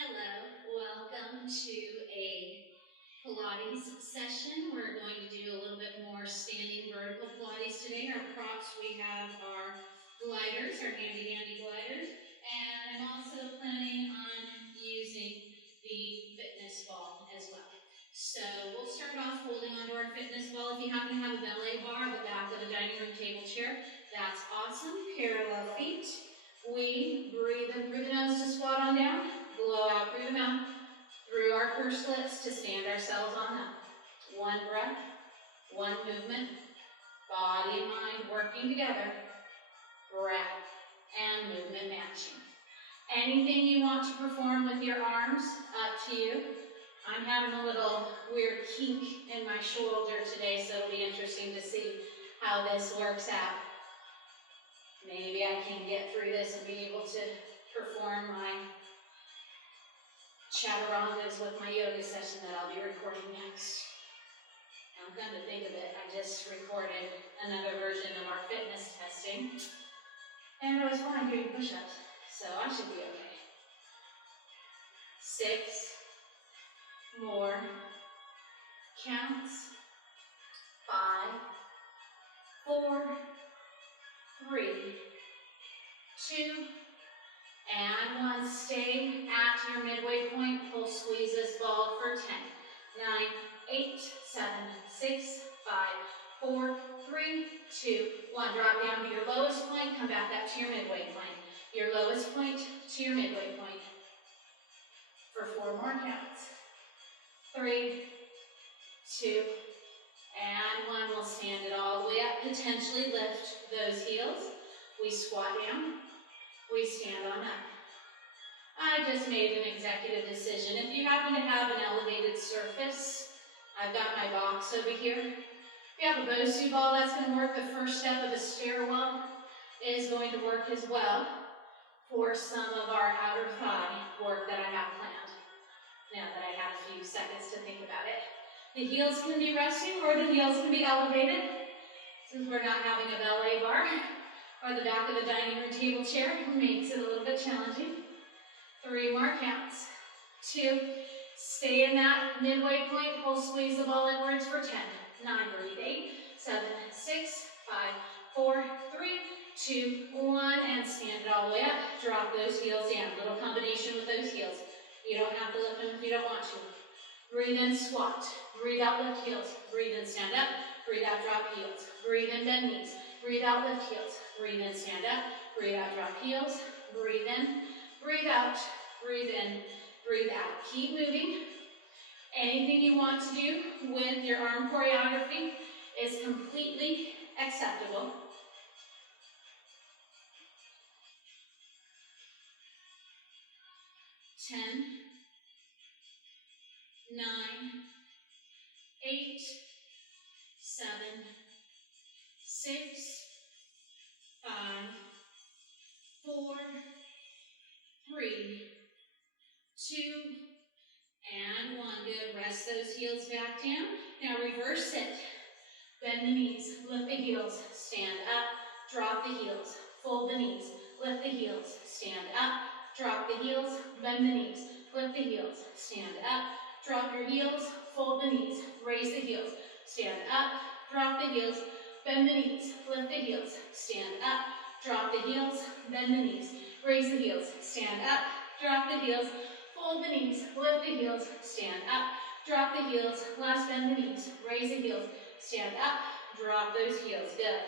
Hello, welcome to a Pilates session. We're going to do a little bit more standing vertical Pilates today. Our props, we have our gliders, our handy dandy gliders, and I'm also planning on using the fitness ball as well. So we'll start off holding onto our fitness ball. If you happen to have a ballet bar at the back of the dining room table chair, that's awesome. Parallel feet. We breathe in through the nose to squat on down, blow out through the mouth, through our pursed lips to stand ourselves on up. One breath, one movement, body and mind working together, breath and movement matching. Anything you want to perform with your arms, up to you. I'm having a little weird kink in my shoulder today, so it'll be interesting to see how this works out. Maybe I can get through this and be able to perform my chaturangas with my yoga session that I'll be recording next. Now, come to think of it, I just recorded another version of our fitness testing, and I was fine doing push-ups, so I should be okay. 6 more counts. 5, 4, 3, 2, and 1. Stay at your midway point. Pull, squeeze this ball for 10, 9, 8, 7, 6, 5, 4, 3, 2, 1. Drop down to your lowest point. Come back up to your midway point. Your lowest point to your midway point for 4 more counts. 3, 2, and 1. We'll stand it all the way up. Potentially lift those heels. We squat down. We stand on up. I just made an executive decision. If you happen to have an elevated surface, I've got my box over here. If you have a Bosu ball, that's going to work. The first step of the stairwell is going to work as well for some of our outer thigh work that I have planned. Now that I have a few seconds to think about it. The heels can be resting or the heels can be elevated. Since we're not having a ballet bar or the back of the dining room table chair, it makes it a little bit challenging. 3 more counts. 2, stay in that midway point, pull, squeeze the ball inwards for 10, 9, breathe, 8, 7, 6, 5, 4, 3, 2, 1, and stand it all the way up. Drop those heels down. Little combination with those heels. You don't have to lift them if you don't want to. Breathe in, squat. Breathe out, lift heels. Breathe in, stand up. Breathe out, drop heels. Breathe in, bend knees. Breathe out, lift heels. Breathe in, stand up. Breathe out, drop heels. Breathe in, breathe out, breathe in, breathe out. Keep moving. Anything you want to do with your arm choreography is completely acceptable. 10, 9, 8, 7, 6, 5, 4, 3, 2, and 1. Good. Rest those heels back down. Now reverse it. Bend the knees. Lift the heels. Stand up. Drop the heels. Fold the knees. Lift the heels. Stand up. Drop the heels. Bend the knees. Lift the heels. Stand up. Drop your heels. Fold the knees. Raise the heels. Stand up. Drop the heels. Bend the knees. Lift the heels. Stand up. Drop the heels. Bend the knees. Raise the heels. Stand up. Drop the heels. Fold the knees. Lift the heels. Stand up. Drop the heels. Last bend the knees. Raise the heels. Stand up. Drop those heels. Good.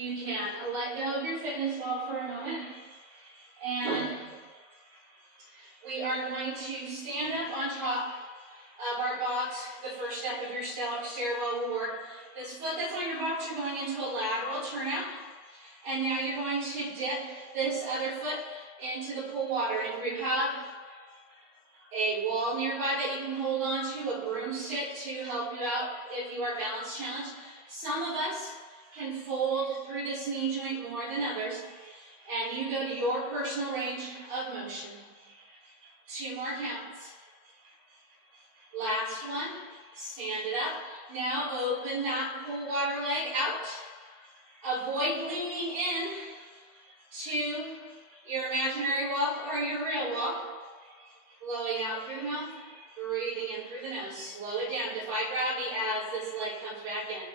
You can let go of your fitness ball for a moment. And we are going to stand up on top of our box. The first step of your stairwell will work. This foot that's on your box, you're going into a lateral turnout. And now you're going to dip this other foot into the pool water. If you have a wall nearby that you can hold on to, a broomstick to help you out if you are balance challenged. Some of us can fold through this knee joint more than others, and you go to your personal range of motion. 2 more counts. Last one. Stand it up. Now open that pool water leg out. Avoid leaning in to your imaginary wall or your real wall. Blowing out the nose. Slow it down. Defy gravity as this leg comes back in.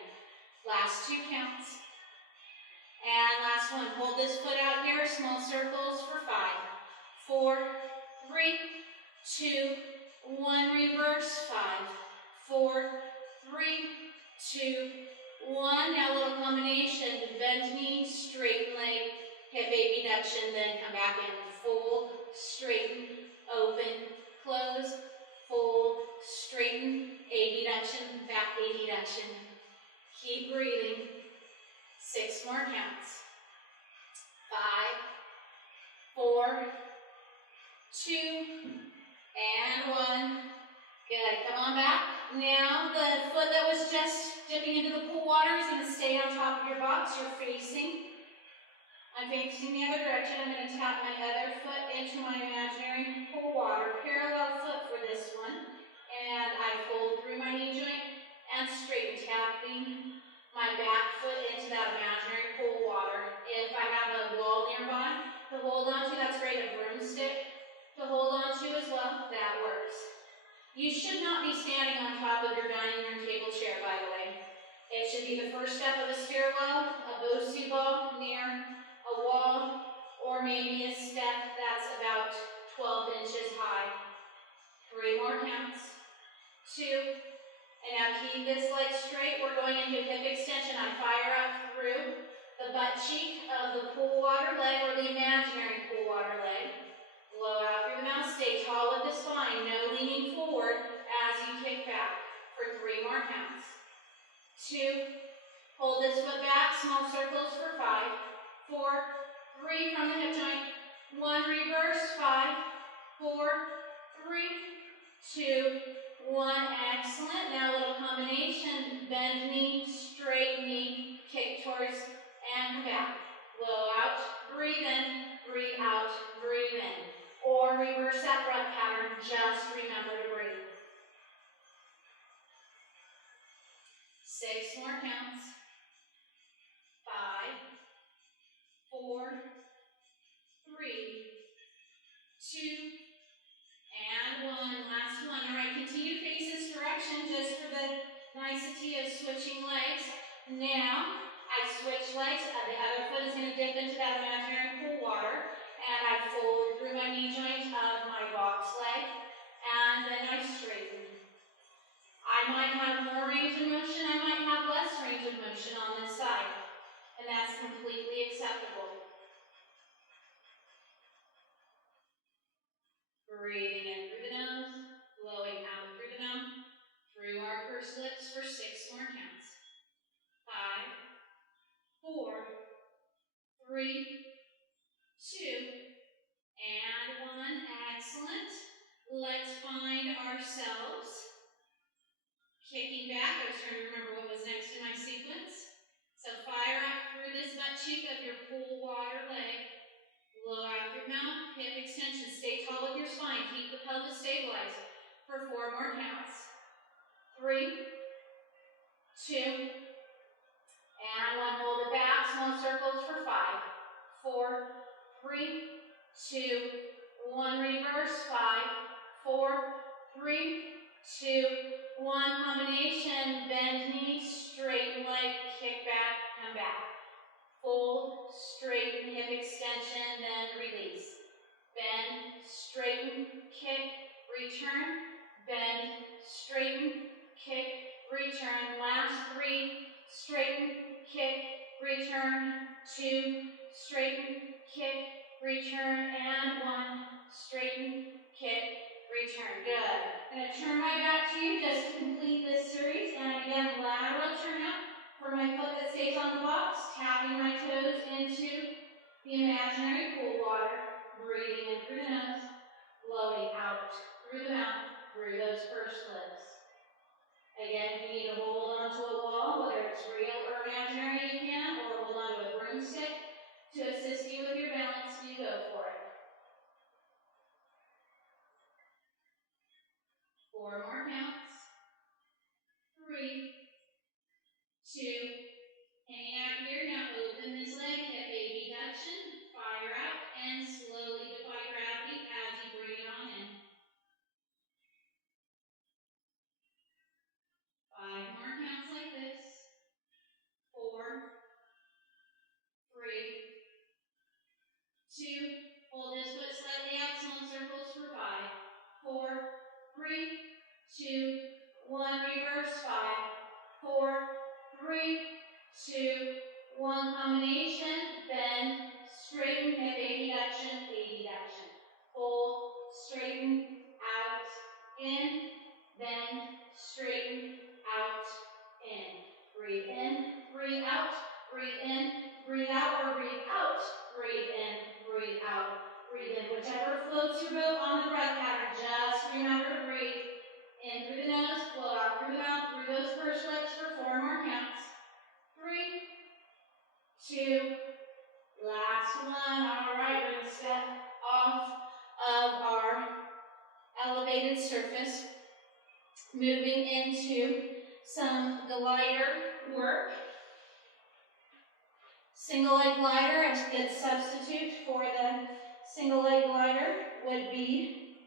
Last 2 counts. And last one. Hold this foot out here. Small circles for 5, 4, 3, 2, 1. Reverse. 5, 4, 3, 2, 1. Now a little combination. Bend knee, straighten leg, hip abduction, then come back in. Fold, straighten, open, close, fold, straighten, abduction, back abduction. Keep breathing. 6 more counts. 5, 4, 2, and 1. Good. Come on back. Now the foot that was just dipping into the pool water is going to stay on top of your box. You're facing. I'm facing the other direction. I'm going to tap my other foot into my imaginary pool water. Parallel foot for this one. And I fold through my knee joint and straighten, tapping my back foot into that imaginary pool water. If I have a wall nearby to hold on to, that's great. A broomstick to hold on to as well, that works. You should not be standing on top of your dining room table chair, by the way. It should be the first step of a stairwell, a Bosu ball near a wall, or maybe a step that's about 12 inches high. 3 more counts. 2, and now keep this leg straight. We're going into hip extension. I fire up through the butt cheek of the pool water leg or the imaginary pool water leg. Blow out through the mouth. Stay tall with the spine. No leaning forward as you kick back for 3 more counts. 2, hold this foot back. Small circles for 5, 4, 3 from the hip joint. 1, reverse. 5, 4, 3, 2, 1. Excellent. Now a little combination. Bend knee, straighten knee, kick towards, and come back. Blow out, breathe in, breathe out, breathe in. Or reverse that breath pattern. Just remember to breathe. 6 more counts. 5, 4, 3, 2, and 1. Last one. All right, continue to face this direction just for the nicety of switching legs. Now, I switch legs. The other foot is going to dip into that imaginary pool water. And I fold through my knee joint of my box leg. And then I straighten. I might have more range of motion. I might have less range of motion on this side. And that's completely acceptable. Breathing in through the nose, blowing out through the mouth, through our pursed lips for 6 more counts. 5, 4, 3, 2, and 1. Excellent. Let's find ourselves kicking back. I was trying to remember what was next in my sequence. So fire up through this butt cheek of your pool water leg. Blow out through mouth, hip extension. Stay tall with your spine. Keep the pelvis stabilized for 4 more counts. 3, 2, and 1. Hold it back. Small circles for 5, 4, 3, 2, 1. Reverse. 5, 4, 3, 2, 1. Combination. Bend knee, straighten leg, kick back, come back. Fold, straighten, hip extension, then release. Bend, straighten, kick, return. Bend, straighten, kick, return. Last 3, straighten, kick, return. 2, straighten, kick, return. And 1, straighten, kick, return. Good. I'm going to turn my back to you just to complete this series. And again, lateral turn out for my foot that stays on the box, tapping my toes into the imaginary pool water. Breathing in through the nose, blowing out through the mouth, through those pursed lips. Again, if you need to hold onto a wall, whether it's real or imaginary, you can, or hold onto a broomstick to assist you with your balance, you go for it. 4 more counts. 3, 2, hang out here. Now open this leg, hip abduction, fire out, and slowly defy gravity as you bring it on in. elevated surface. Moving into some glider work. Single leg glider, a good substitute for the single leg glider would be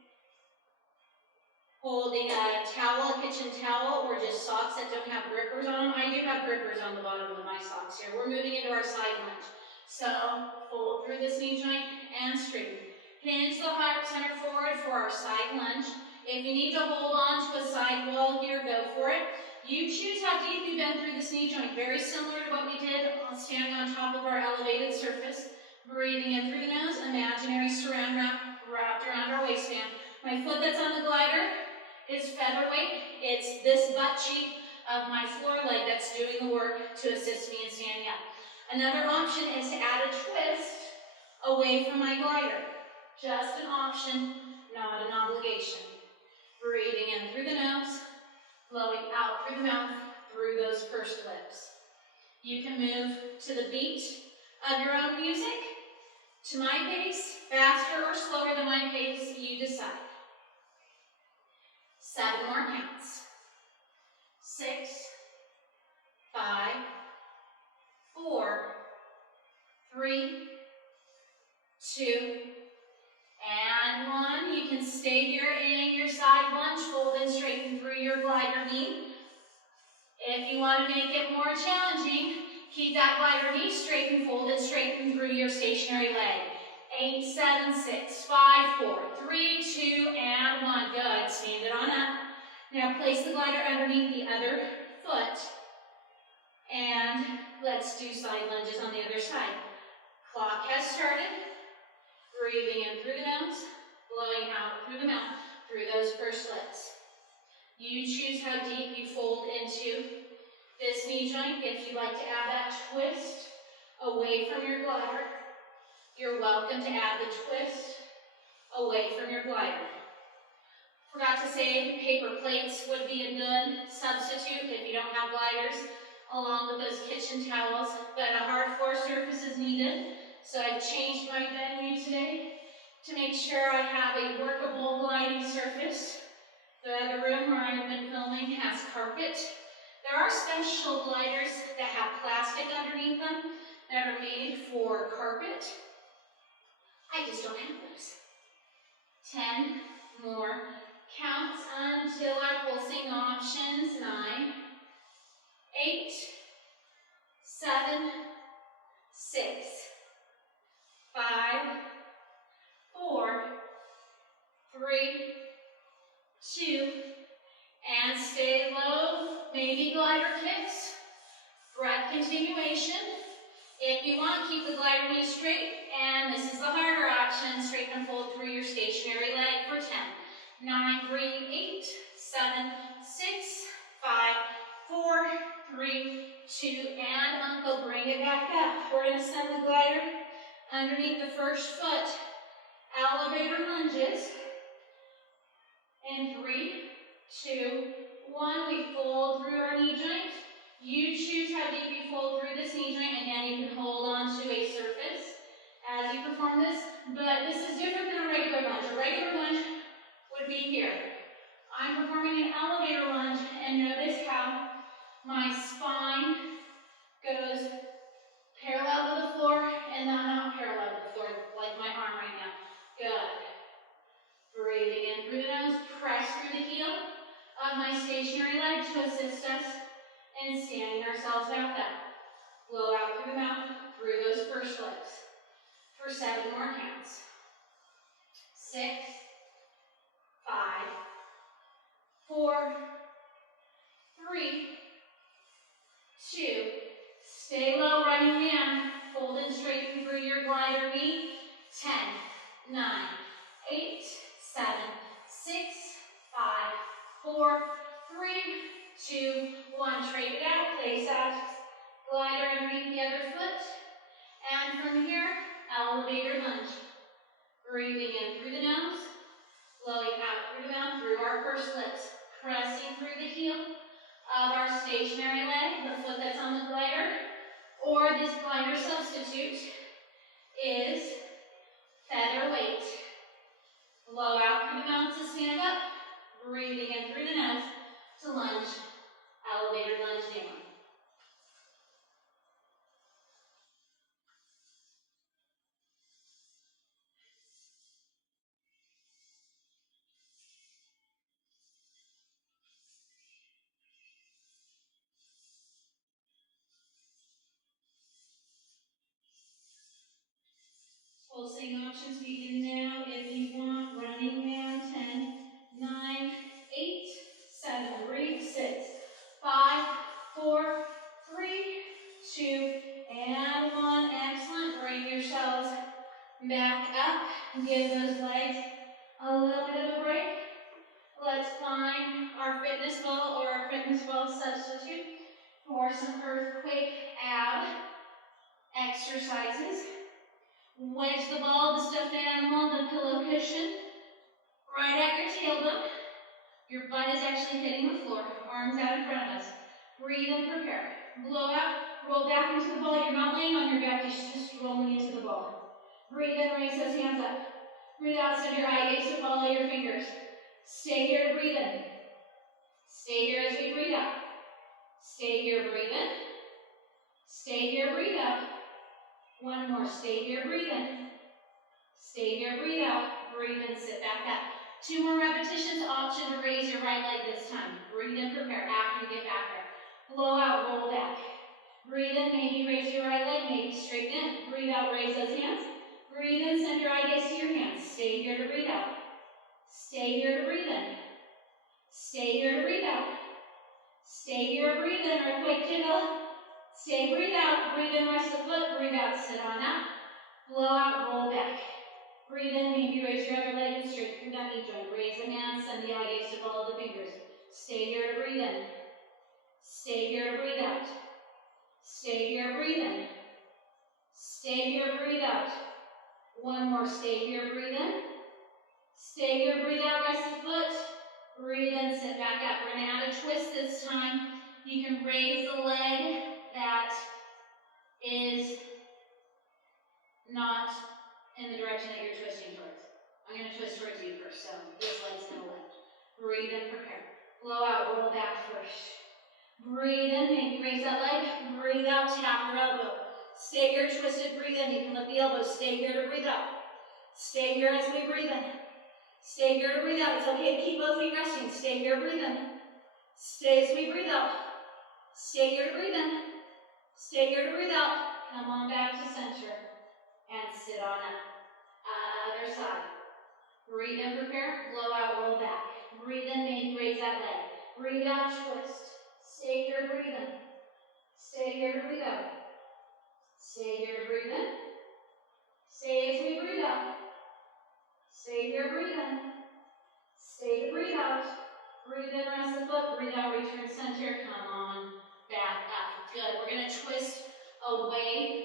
holding a towel, a kitchen towel, or just socks that don't have grippers on them. I do have grippers on the bottom of my socks here. We're moving into our side lunge. So fold through this knee joint and straighten. Hinge the heart center forward for our side lunge. If you need to hold on to a side wall here, go for it. You choose how deep you bend through this knee joint. Very similar to what we did standing on top of our elevated surface. Breathing in through the nose, imaginary saran wrap wrapped around our waistband. My foot that's on the glider is featherweight. It's this butt cheek of my floor leg that's doing the work to assist me in standing up. Another option is to add a twist away from my glider. Just an option, not an obligation. Breathing in through the nose, blowing out through the mouth, through those pursed lips. You can move to the beat of your own music, to my pace, faster or slower than my pace, you decide. 7 more counts. 6, 5, 4, 3, 2, and 1. You can stay here in your side lunge, fold and straighten through your glider knee. If you want to make it more challenging, keep that glider knee straight and fold and straighten through your stationary leg. 8, 7, 6, 5, 4, 3, 2, and 1. Good. Stand it on up. Now place the glider underneath the other foot. And let's do side lunges on the other side. Clock has started. Breathing in through the nose, blowing out through the mouth, through those pursed lips. You choose how deep you fold into this knee joint. If you'd like to add that twist away from your glider, you're welcome to add the twist away from your glider. Forgot to say, paper plates would be a good substitute if you don't have gliders, along with those kitchen towels, but a hard floor surface is needed. So I've changed my venue today to make sure I have a workable gliding surface. The other room where I've been filming has carpet. There are special gliders that have plastic underneath them that are made for carpet. I just don't have those. 10 more counts until our pulsing options. 9, 8, 7, 6, 5, 4, 3, 2, and stay low. Maybe glider kicks. Breath continuation. If you want, keep the glider knee straight, and this is the harder option. Straighten and fold through your stationary leg for 10. 9, breathe, 8, 7, 6, 5, 4, 3, 2, and uncle, bring it back up. We're going to send the glider underneath the first foot. Elevator lunges. In 3, 2, 1, we fold through our knee joint. You choose how deep you fold through this knee joint. Again, you can hold on to a surface as you perform this, but this is different than a regular lunge. A regular lunge would be here. I'm performing an elevator lunge, and notice how my spine goes parallel to the floor and not parallel to the floor, like my arm right now. Good. Breathing in through the nose, press through the heel of my stationary leg to assist us in standing ourselves back up. Blow out through the mouth, through those pursed lips. For 7 more counts. 6, 5, 4, 3, 2, stay low, running hand, fold and straighten through your glider knee. 10, 9, 8, 7, 6, 5, 4, 3, 2, 1. Trade it out, place that glider underneath the other foot. And from here, elevator lunge. Breathing in through the nose, blowing out through the mouth, through our pursed lips. Pressing through the heel of our stationary leg, the foot that's on the glider, or this glider substitute is feather weight. Blow out through the mouth to stand up. Breathing in through the nose to lunge, elevator lunge down. Pulsing options begin now if you want. Running man, 10, 9, 8, 7, breathe, 6, 5, 4, 3, 2, and 1. Excellent. Bring yourselves back up. Give those legs a little bit of a break. Let's find our fitness ball or our fitness ball substitute for some earthquake ab exercises. Wedge the ball, the stuffed animal, the pillow cushion, right at your tailbone. Your butt is actually hitting the floor, arms out in front of us. Breathe and prepare. Blow out, roll back into the ball. You're not laying on your back, you're just rolling into the ball. Breathe in, raise those hands up. Breathe out, send your eye gaze to follow your fingers. Stay here to breathe in. Stay here as we breathe out. Stay here, breathe in. Stay here, breathe out. One more, stay here, breathe in. Stay here, breathe out. Breathe in, sit back up. 2 more repetitions, option to raise your right leg this time. Breathe in, prepare after you get back there. Blow out, roll back. Breathe in, maybe raise your right leg, maybe straighten it. Breathe out, raise those hands. Breathe in, send your eye gaze to your hands. Stay here to breathe out. Stay here to breathe in. Stay here to breathe out. Stay here, breathe in, earthquake jiggle. Stay, breathe out. Breathe in, rest the foot. Breathe out, sit on up. Blow out, roll back. Breathe in, maybe raise your other leg and straight through that knee joint. Raise the hands, send the eye gaze to follow the fingers. Stay here to breathe in. Stay here to breathe out. Stay here, breathe in. Stay here, breathe out. One more, stay here, breathe in. Stay here, breathe out, rest the foot. Breathe in, sit back up. We're going to add a twist this time. You can raise the leg that is not in the direction that you're twisting towards. I'm going to twist towards you first, so this leg's going to lift. Breathe in, prepare. Blow out, roll back first. Breathe in, maybe raise that leg. Breathe out, tap your elbow. Stay here, twisted, breathe in. You can lift the elbow. Stay here to breathe out. Stay here as we breathe in. Stay here to breathe out. It's okay to keep both feet resting. Stay here, breathe in. Stay as we breathe out. Stay here to breathe in. Stay here to breathe out. Come on back to center. And sit on up. Other side. Breathe in, prepare. Blow out, roll back. Breathe in, maybe raise that leg. Breathe out, twist. Stay here, breathe in. Stay here to breathe out. Stay here to breathe in. Stay as we breathe out. Stay here, breathe in. Stay to breathe out. Breathe in, rest the foot. Breathe out, return center. Come on, back up. Good. We're going to twist away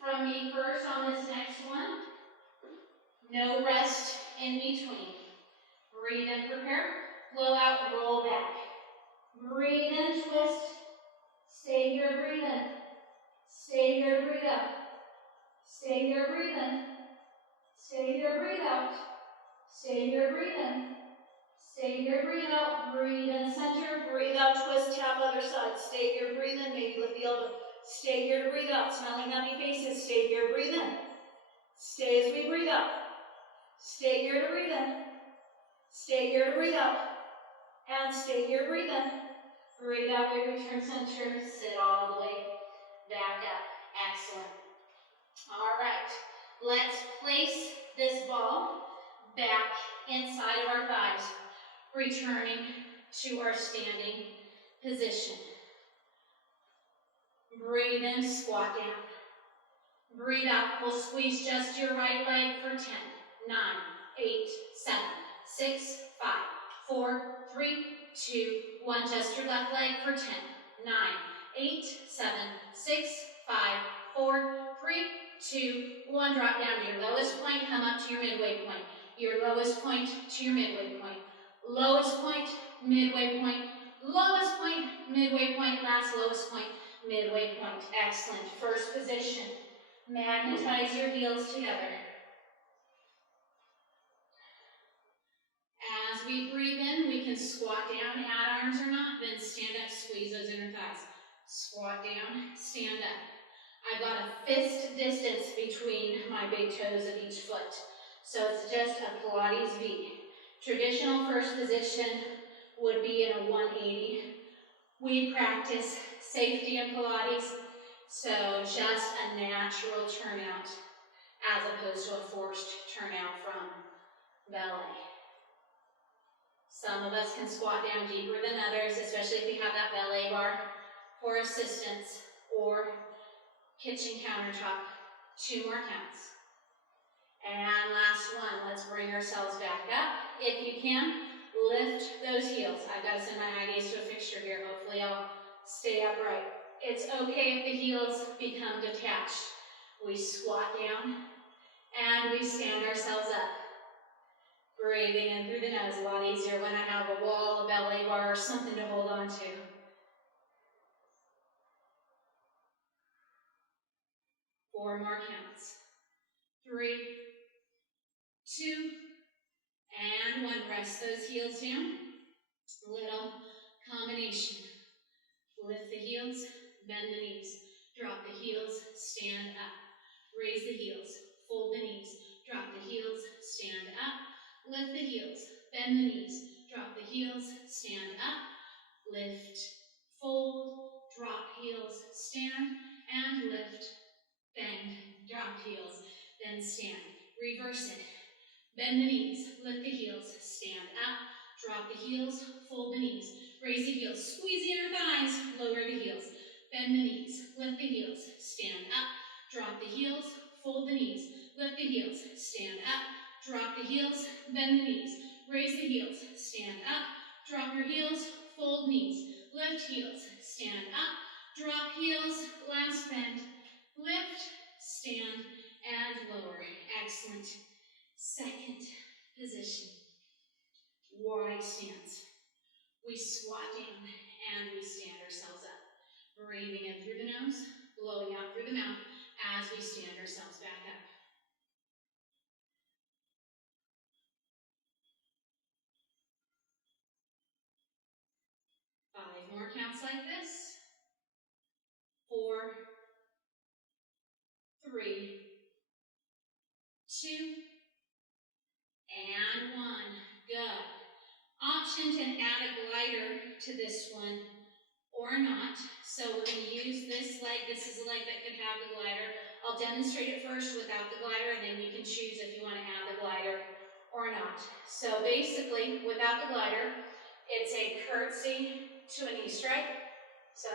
from me first on this next one. No rest in between. Breathe in, prepare. Blow out, roll back. Breathe in, twist. Stay here, breathe in. Stay here, breathe out. Stay here, breathe in. Stay here, breathe out. Stay here, breathe in. Stay here, breathe out. Breathe in, center. Breathe out, twist, tap other side. Stay here, breathe in. Maybe lift the elbow. Stay here to breathe out. Smiling happy faces. Stay here, breathe in. Stay as we breathe out. Stay here to breathe in. Stay here to breathe out. And stay here, breathe in. Breathe out, we return center. Sit all the way back up. Excellent. All right. Let's place this ball back inside of our thighs, returning to our standing position. Breathe in, squat down. Breathe out. We'll squeeze just your right leg for 10, 9, 8, 7, 6, 5, 4, 3, 2, 1. Just your left leg for 10, 9, 8, 7, 6, 5, 4, 3, 2, 1. Drop down to your lowest point. Come up to your midway point. Your lowest point to your midway point. Lowest point, midway point. Lowest point, midway point. Last lowest point, midway point. Excellent. First position. Magnetize your heels together. As As we breathe in, we can squat down, add arms or not, then stand up, squeeze those inner thighs. Squat down, stand up. I've got a fist distance between my big toes of each foot. So it's just a Pilates V. Traditional first position would be in a 180. We practice safety in Pilates, so just a natural turnout as opposed to a forced turnout from ballet. Some of us can squat down deeper than others, especially if you have that ballet bar for assistance or kitchen countertop. 2 more counts. And last one, let's bring ourselves back up. If you can, lift those heels. I've got to send my eye gaze to a fixture here. Hopefully I'll stay upright. It's okay if the heels become detached. We squat down and we stand ourselves up. Breathing in through the nose, a lot easier when I have a wall, a ballet bar, or something to hold on to. 4 more counts. 3, 2, and 1. Rest those heels down. Little combination. Lift the heels, bend the knees. Drop the heels, stand up. Raise the heels, fold the knees. Drop the heels, stand up. Lift the heels, bend the knees. Drop the heels, stand up. Lift, fold, drop heels, stand, and lift, bend, drop heels, then stand. Reverse it. Bend the knees, lift the heels, stand up, drop the heels, fold the knees, raise the heels, squeeze the inner thighs, lower the heels, bend the knees, lift the heels, stand up, drop the heels, fold the knees, lift the heels, stand up, drop the heels, bend the knees, raise the heels, stand up, drop your heels, fold knees, lift heels, stand up, drop heels, last bend, lift, stand, and lower. Excellent. Second position, wide stance. We squat down and we stand ourselves up. Breathing in through the nose, blowing out through the mouth as we stand ourselves back up. 5 more counts like this. 4, 3, 2, and 1. Good. Option to add a glider to this one or not. So we're going to use this leg. This is a leg that could have the glider. I'll demonstrate it first without the glider, and then you can choose if you want to add the glider or not. So basically, without the glider, it's a curtsy to a knee strike. So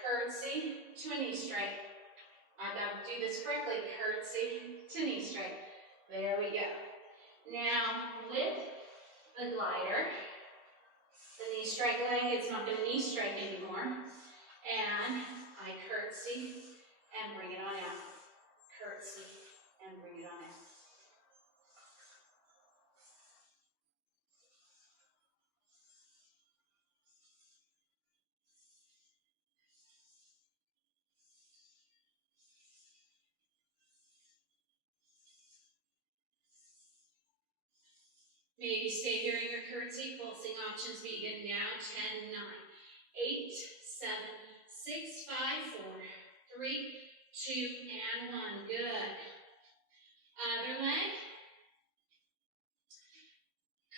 curtsy to a knee strike. I've got to do this correctly. Curtsy to knee strike. There we go. Now, with the glider, the knee strike leg, it's not going to knee strike anymore. And I curtsy and bring it on out. Curtsy and bring it on out. Maybe stay here in your curtsy. Pulsing options begin now. 10, 9, 8, 7, 6, 5, 4, 3, 2, and 1. Good. Other leg.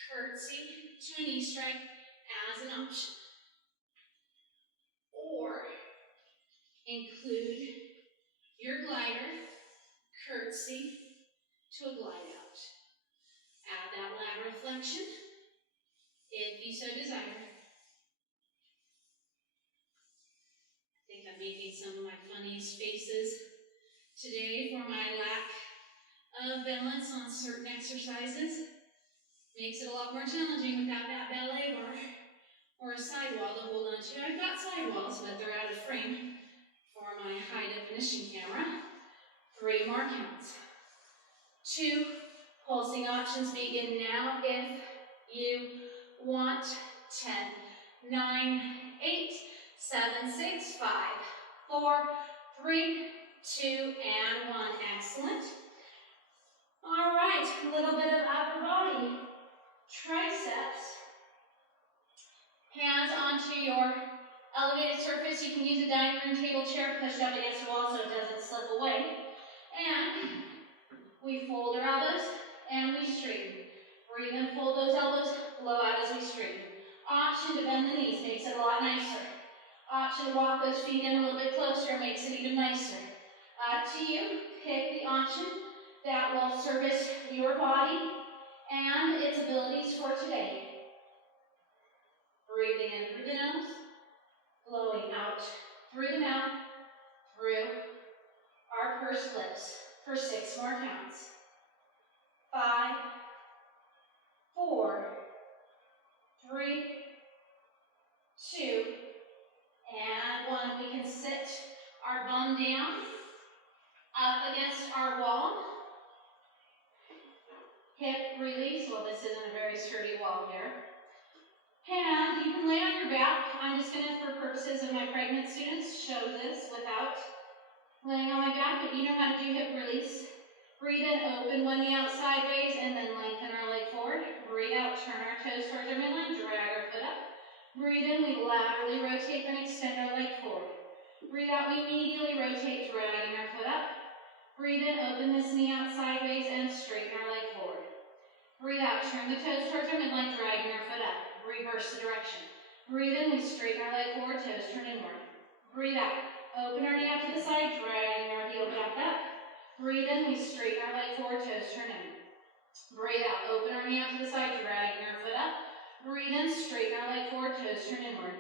Curtsy to a knee strike as an option. Or include your glider, curtsy to a glide out. Add that lateral flexion if you so desire. I think I'm making some of my funniest faces today for my lack of balance on certain exercises. Makes it a lot more challenging without that ballet bar or a sidewall to hold on to. I've got sidewalls, but they're out of frame for my high definition camera. 3 more counts. 2 pulsing options begin now if you want. 10, 9, 8, 7, 6, 5, 4, 3, 2, and 1. Excellent. All right, a little bit of upper body. Triceps surface. You can use a dining room table chair pushed up against a wall so it doesn't slip away. And we fold our elbows and we straighten. Breathe in, fold those elbows, blow out as we straighten. Option to bend the knees, makes it a lot nicer. Option to walk those feet in a little bit closer, makes it even nicer. Up to you, pick the option that will service your body and its abilities for today. Breathing in through the nose, blowing out through the mouth, through our pursed lips for 6 more counts. 5, 4, 3, 2, and 1. We can sit our bum down up against our wall. Hip release. Well, this isn't a very sturdy wall here. And you can lay on your back. I'm just going to, for purposes of my pregnant students, show this without laying on my back, but you know how to do hip release. Breathe in, open one knee out sideways, and then lengthen our leg forward. Breathe out, turn our toes towards our midline, drag our foot up. Breathe in, we laterally rotate, then extend our leg forward. Breathe out, we medially rotate, dragging our foot up. Breathe in, open this knee out sideways, and straighten our leg forward. Breathe out, turn the toes towards our midline, dragging our foot up. Reverse the direction. Breathe in, we straighten our leg forward, toes turn inward. Breathe out, open our knee up to the side, dragging our heel back up. Breathe in, we straighten our leg forward, toes turn in. Breathe out, open our knee up to the side, dragging our foot up. Breathe in, straighten our leg forward, toes turn inward.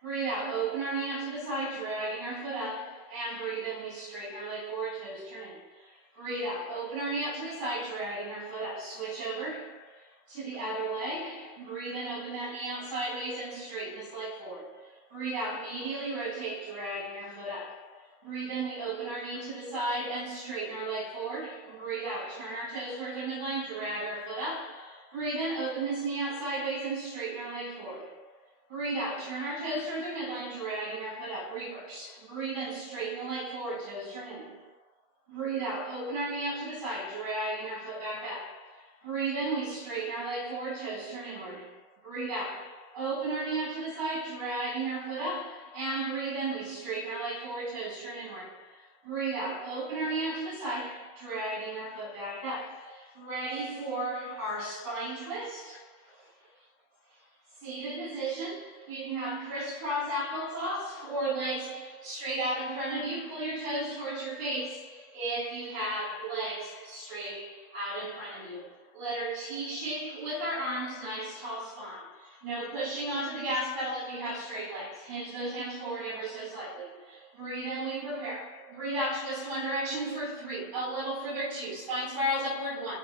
Breathe out, open our knee up to the side, dragging our foot up. And breathe in, we straighten our leg forward, toes turn in. Breathe out, open our knee up to the side, dragging our foot up. Switch over to the other leg. Breathe in, open that knee out sideways, and straighten this leg forward. Breathe out, medially rotate, dragging our foot up. Breathe in, we open our knee to the side and straighten our leg forward. Breathe out, turn our toes towards our midline, drag our foot up. Breathe in, open this knee out sideways and straighten our leg forward. Breathe out, turn our toes towards our midline, dragging our foot up. Reverse. Breathe in, straighten the leg forward, toes turn in. Breathe out, open our knee up to the side, dragging our foot back up. Breathe in, we straighten our leg forward, toes turn inward. Breathe out, open our knee up to the side, dragging our foot up. And breathe in, we straighten our leg forward, toes turn inward. Breathe out, open our knee up to the side, dragging our foot back up. Ready for our spine twist. Seated position. You can have crisscross applesauce or legs straight out in front of you. Pull your toes towards your face if you have legs straight out in front of you. Letter T shape with our arms, nice tall spine. No pushing onto the gas pedal if you have straight legs. Hinge those hands forward ever so slightly. Breathe in, we prepare. Breathe out, twist one direction for 3. A little further, 2. Spine spirals upward, 1.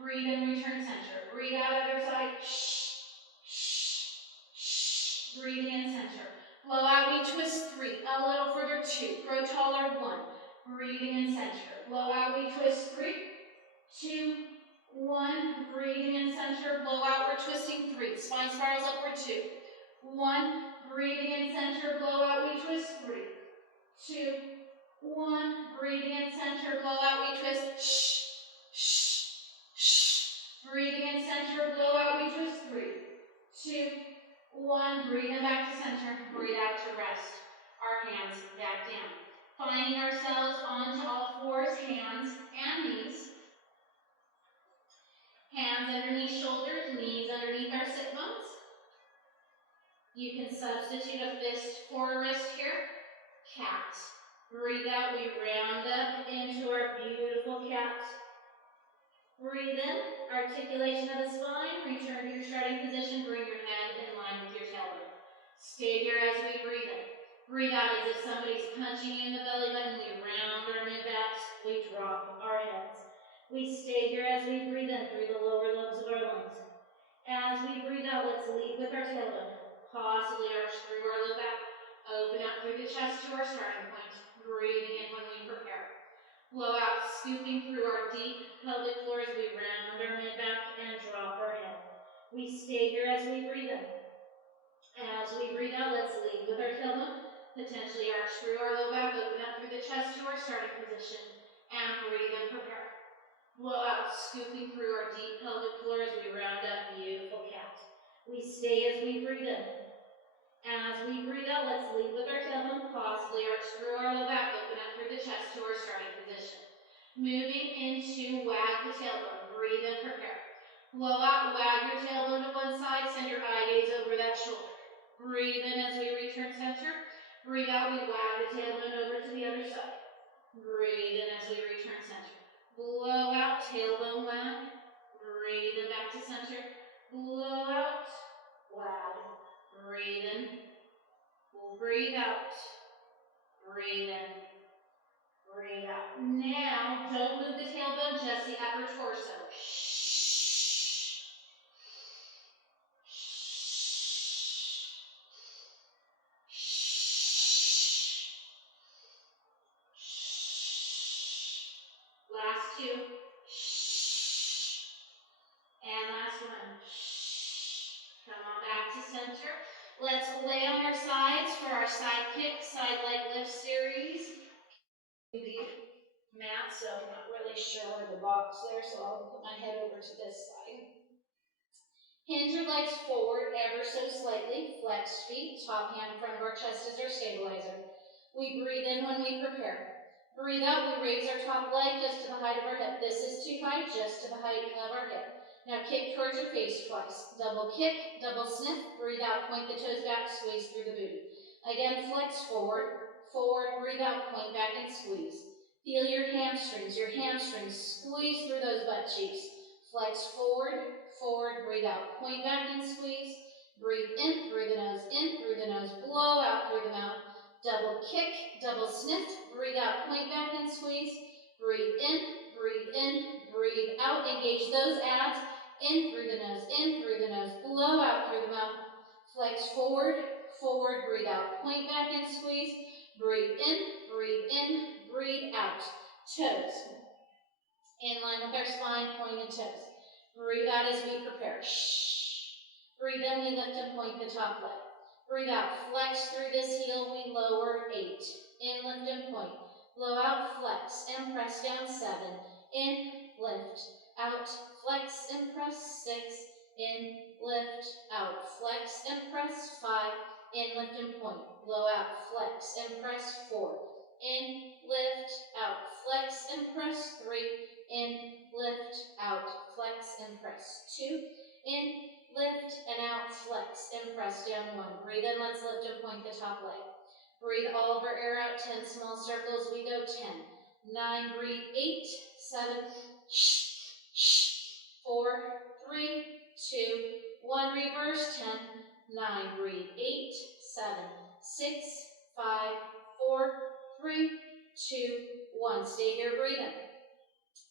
Breathe in, return center. Breathe out, other side. Shh, shh, shh. Breathing in center. Blow out, we twist 3. A little further, 2. Grow taller, 1. Breathing in center. Blow out, we twist 3, 2, 1. Breathing in center. Blow out, we're twisting 3. Spine spirals upward, 2. 1. Breathing in center. Blow out, we twist 3, 2, 1. Breathing in center. Blow out, we twist. Shh, shh, shh. Breathing in center. Blow out, we twist 3, 2, 1. Breathe in back to center. Breathe out to rest. Our hands back down. Finding ourselves onto all fours, hands and knees. Hands underneath shoulders, knees underneath our sit bones. You can substitute a fist for a wrist here. Cat. Breathe out, we round up into our beautiful cat. Breathe in, articulation of the spine. Return to your starting position, bring your head in line with your tailbone. Stay here as we breathe in. Breathe out as if somebody's punching you in the belly button. We round our mid-backs, we drop our heads. We stay here as we breathe in through the lower lobes of our lungs. As we breathe out, let's lead with our tailbone. Possibly arch through our low back. Open up through the chest to our starting point. Breathing in when we prepare. Blow out, scooping through our deep pelvic floor as we round our mid-back and drop our head. We stay here as we breathe in. As we breathe out, let's lead with our tailbone. Potentially arch through our low back, open up through the chest to our starting position. And breathe and prepare. Blow out, scooping through our deep pelvic floor as we round up, beautiful cat. We stay as we breathe in. As we breathe out, let's lead with our tailbone, possibly arch through our low back, open up through the chest to our starting position. Moving into wag the tailbone. Breathe in, prepare. Blow out, wag your tailbone to one side, send your eye gaze over that shoulder. Breathe in as we return center. Breathe out, we wag the tailbone over to the other side. Breathe in as we return center. Blow out, tailbone wag. Breathe in back to center. Blow out, wag. Breathe in. Breathe out. Breathe in. Breathe out. Now, don't move the tailbone, just the upper torso. Last two. And last one. Come on back to center. Let's lay on our sides for our side kick, side leg lift series. The mat, so I'm not really sure where the box there, so I'll put my head over to this side. Hinge your legs forward ever so slightly. Flex feet, top hand in front of our chest as our stabilizer. We breathe in when we prepare. Breathe out, we raise our top leg just to the height of our hip. This is too high, just to the height of our hip. Now kick towards your face twice. Double kick, double sniff. Breathe out, point the toes back, squeeze through the booty. Again, flex forward, forward, breathe out, point back and squeeze. Feel your hamstrings, squeeze through those butt cheeks. Flex forward, forward, breathe out, point back and squeeze. Breathe in through the nose, blow out through the mouth. Double kick, double sniff, breathe out, point back and squeeze. Breathe in, breathe out. Engage those abs, in through the nose, blow out through the mouth. Flex forward, forward, breathe out, point back and squeeze. Breathe in, breathe out. Toes in line with our spine, pointed toes. Breathe out as we prepare. Breathe in, we lift and point the top leg. Breathe out, flex through this heel, we lower 8. In, lift and point. Blow out, flex and press down 7. In, lift, out, flex and press 6. In, lift, out, flex and press 5. In, lift and point. Blow out, flex and press 4. In, lift, out, flex and press 3. In, lift, out, flex and press 2. In, lift and out, flex and press down 1. Breathe in, let's lift and point the top leg. Breathe all of our air out, 10 small circles, we go 10. 9, breathe, 8, 7, 4, 3, 2, 1, reverse, 10, 9, breathe, 8, 7, 6, 5, 4, 3, 2, 1. Stay here, breathe in.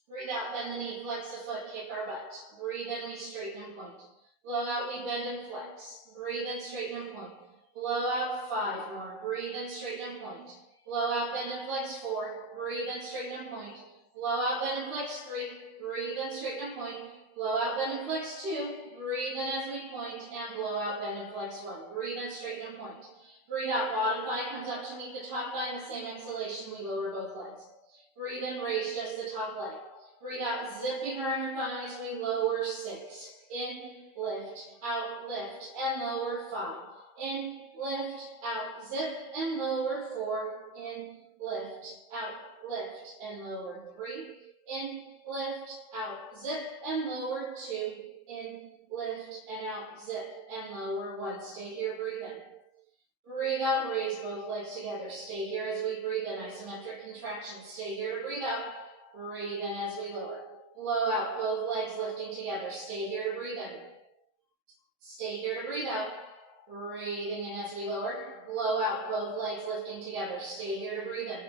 Breathe out, bend the knee, flex the foot, kick our butt. Breathe in, we straighten and point. Blow out, we bend and flex. Breathe in, straighten and point. Blow out, 5 more. Breathe in, straighten and point. Blow out, bend and flex 4. Breathe in, straighten and point. Blow out, bend and flex 3. Breathe in, straighten and point. Blow out, bend and flex 2. Breathe in as we point, and blow out, bend and flex 1. Breathe in, straighten and point. Breathe out, bottom thigh comes up to meet the top thigh. In the same exhalation, we lower both legs. Breathe in, raise just the top leg. Breathe out, zipping around your thighs, we lower 6. In, lift, out, lift, and lower 5. In, lift, out, zip, and lower 4. In, lift, out, lift, and lower 3. In, lift, out, zip, and lower 2. In, lift, and out, zip, and lower 1. Stay here, breathe in. Breathe out, raise both legs together. Stay here as we breathe in, isometric contraction. Stay here to breathe out. Breathe in as we lower. Blow out, both legs lifting together. Stay here to breathe in. Stay here to breathe out. Breathing in as we lower. Blow out, both legs lifting together. Stay here to breathe in.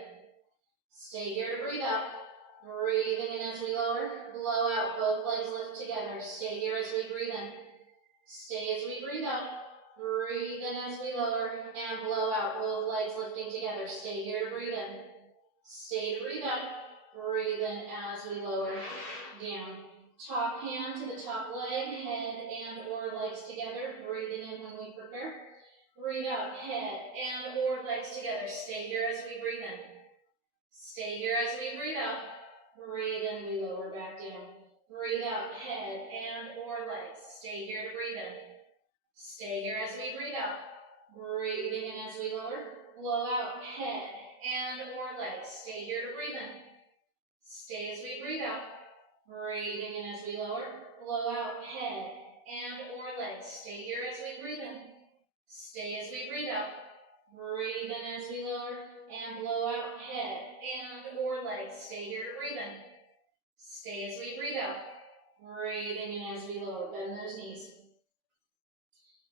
Stay here to breathe out. Breathing in as we lower. Blow out, both legs lift together. Stay here as we breathe in. Stay as we breathe out. Breathe in as we lower. And blow out, both legs lifting together. Stay here to breathe in. Stay to breathe out. Breathe in as we lower down. Top hand to the top leg, head and or legs together. Breathing in when we prepare. Breathe out, head and or legs together. Stay here as we breathe in. Stay here as we breathe out. Breathe in, we lower back down. Breathe out, head and or legs. Stay here to breathe in. Stay here as we breathe out. Breathing in as we lower. Blow out head and or legs. Stay here to breathe in. Stay as we breathe out. Breathing in as we lower. Blow out head and or legs. Stay here as we breathe in. Stay as we breathe out. Breathe in as we lower and blow out head and or legs. Stay here to breathe in. Stay as we breathe out. Breathing in as we lower. Bend those knees.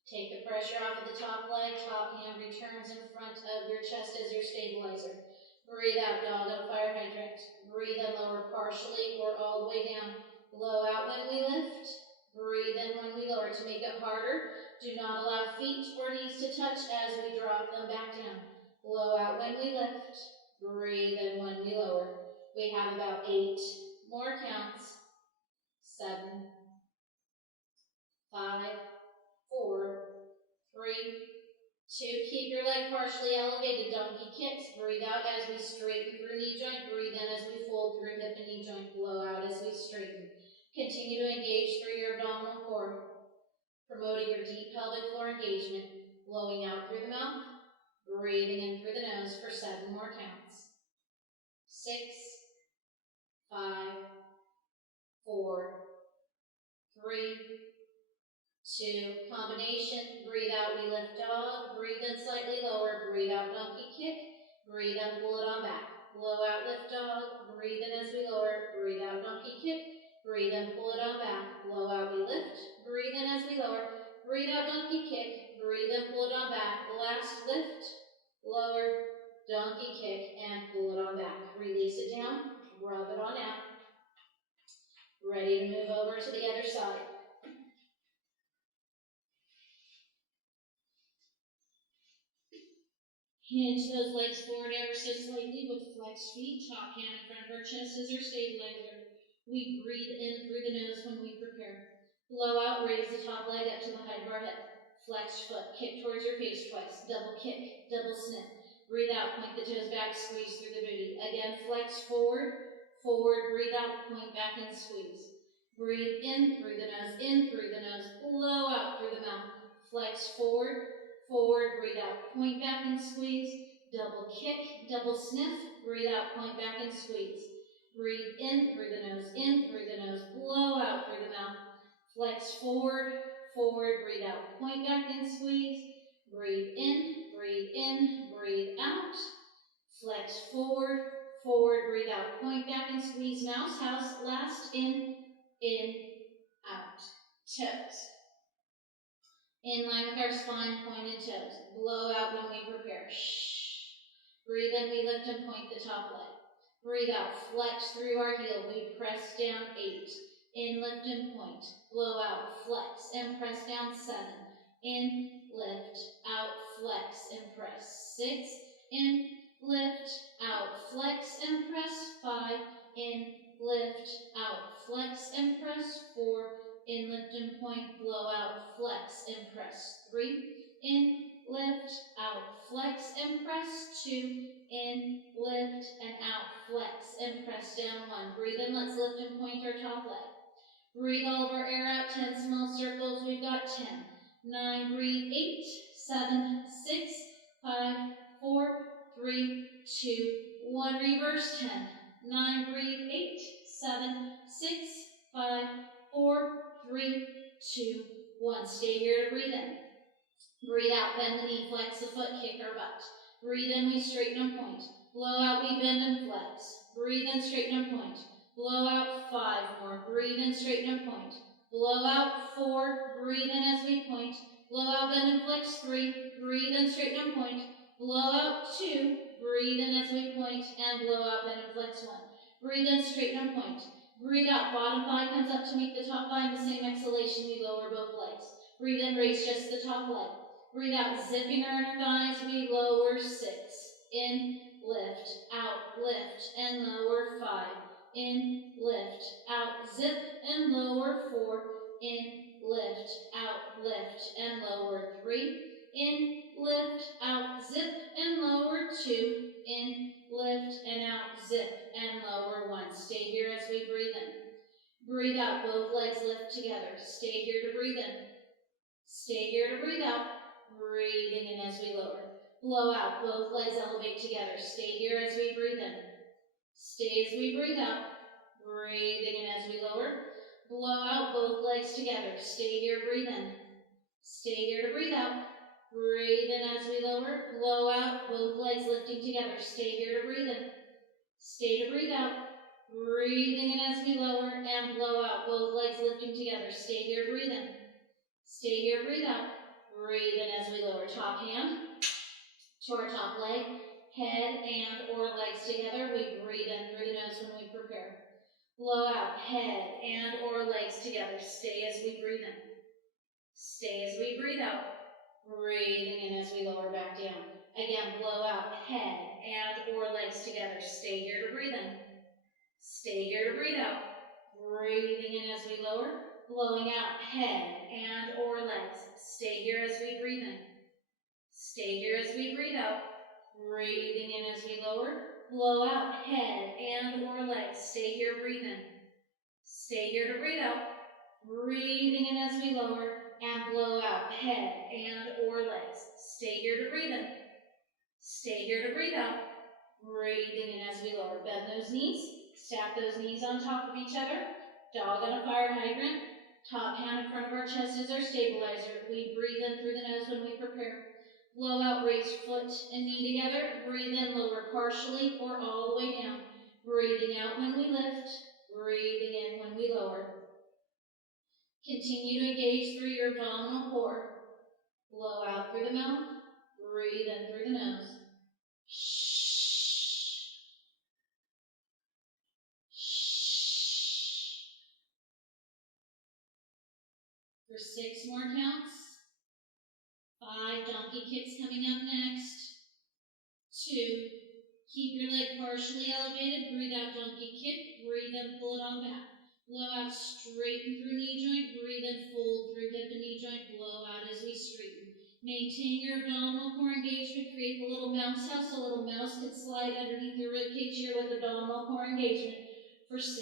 Take the pressure off of the top leg. Top hand returns in front of your chest as your stabilizer. Breathe out, dog on a fire hydrant. Breathe in, lower partially or all the way down. Blow out when we lift. Breathe in when we lower. To make it harder, do not allow feet or knees to touch as we drop them back down. Blow out when we lift. Breathe in when we lower. We have about 8 more counts. 7, 5, 4, 3, 2. Keep your leg partially elevated. Donkey kicks. Breathe out as we straighten through knee joint. Breathe in as we fold through hip and knee joint. Blow out as we straighten. Continue to engage through your abdominal core, promoting your deep pelvic floor engagement. Blowing out through the mouth. Breathing in through the nose for 7 more counts. 6, 5, 4, 3, 2. Combination. Breathe out, we lift dog. Breathe in slightly lower. Breathe out, donkey kick. Breathe in, pull it on back. Blow out, lift dog. Breathe in as we lower. Breathe out, donkey kick. Breathe in, pull it on back. Blow out, we lift. Breathe in as we lower. Breathe out, donkey kick. Breathe in, pull it on back. Last lift. Lower, donkey kick, and pull it on back. Release it down. Rub it on out. Ready to move over to the other side. Hinge those legs forward ever so slightly with flexed feet. Top hand in front of our chest as our stabilizer. We breathe in through the nose when we prepare. Blow out, raise the top leg up to the height of our hip. Flexed foot, kick towards your face twice. Double kick, double snip. Breathe out, point the toes back, squeeze through the booty. Again, flex forward, forward, breathe out, point back and squeeze. Breathe in through the nose, blow out through the mouth. Flex forward, forward, breathe out, point back and squeeze. Double kick, double sniff, breathe out, point back and squeeze. Breathe in through the nose, blow out through the mouth. Flex forward, forward, breathe out, point back and squeeze. Breathe in, breathe out. Flex forward, forward, breathe out, point back and squeeze. Mouse house, last in, out. Toes. In line with our spine, pointed toes. Blow out when we prepare. Shh. Breathe in, we lift and point the top leg. Breathe out, flex through our heel. We press down 8. In, lift and point. Blow out, flex and press down 7. In, lift, out, flex and press 6. In, lift, out, flex and press 5. In, lift, out, flex and press 4. In, lift and point, blow out, flex and press 3. In, lift, out, flex and press 2. In, lift and out, flex and press down 1. Breathe in, let's lift and point our top leg. Breathe all of our air out, 10 small circles, we've got 10. 9, breathe, 8, 7, 6, 5, 4, 3, 2, 1. Reverse 10. 9, breathe, 8, 7, 6, 5, 4, 3, 2, 1. Stay here to breathe in. Breathe out, bend the knee, flex the foot, kick our butt. Breathe in, we straighten and point. Blow out, we bend and flex. Breathe in, straighten and point. Blow out, 5 more. Breathe in, straighten and point. Blow out, 4. Breathe in as we point. Blow out, bend and flex, 3. Breathe in, straighten and point. Blow out, 2. Breathe in as we point. And blow out, bend and flex, 1. Breathe in, straighten and point. Breathe out, bottom thigh comes up to meet the top thigh. In the same exhalation, we lower both legs. Breathe in, raise just the top leg. Breathe out, zipping our inner thighs, we lower 6. In, lift, out, lift, and lower 5. In, lift, out, zip, and lower 4. In, lift, out, lift, and lower 3. In, lift, out, zip, and lower 2. In, lift, and out, zip, and lower 1. Stay here as we breathe in. Breathe out, both legs lift together. Stay here to breathe in. Stay here to breathe out. breathing in as we lower. Blow out, both legs elevate together. Stay here as we breathe in. Stay as we breathe out, breathing in as we lower. Blow out, both legs together. Stay here, breathe in. Stay here to breathe out. Breathe in as we lower. Blow out, both legs lifting together. Stay here to breathe in. Stay to breathe out. Breathing in as we lower and blow out, both legs lifting together. Stay here, breathe in. Stay here, breathe out. Breathe in as we lower. Top hand to our top leg. Head and or legs together. We breathe in through the nose when we prepare. Blow out, head and or legs together. Stay as we breathe in. Stay as we breathe out. Breathing in as we lower back down. Again, blow out, head and or legs together. Stay here to breathe in. Stay here to breathe out. Breathing in as we lower. Blowing out, head and or legs. Stay here as we breathe in. Stay here as we breathe out. Breathing in as we lower. Blow out, head and or legs. Stay here, breathe in. Stay here to breathe out. Breathing in as we lower. And blow out, head and or legs. Stay here to breathe in. Stay here to breathe out. Breathing in as we lower. Bend those knees. Stack those knees on top of each other. Dog on a fire hydrant. Top hand in front of our chest is our stabilizer. We breathe in through the nose when we prepare. Blow out, raise foot and knee together. Breathe in, lower partially or all the way down. Breathing out when we lift. Breathing in when we lower. Continue to engage through your abdominal core. Blow out through the mouth. Breathe in through the nose. Shh. Shh. For 6 more counts. 5 donkey kicks coming up next. 2. Keep your leg partially elevated. Breathe out, donkey kick. Breathe in, pull it on back. Blow out, straighten through knee joint. Breathe in, fold through hip and knee joint. Blow out as we straighten. Maintain your abdominal core engagement. Create the little mouse house. A little mouse can slide underneath your rib cage here with abdominal core engagement for 6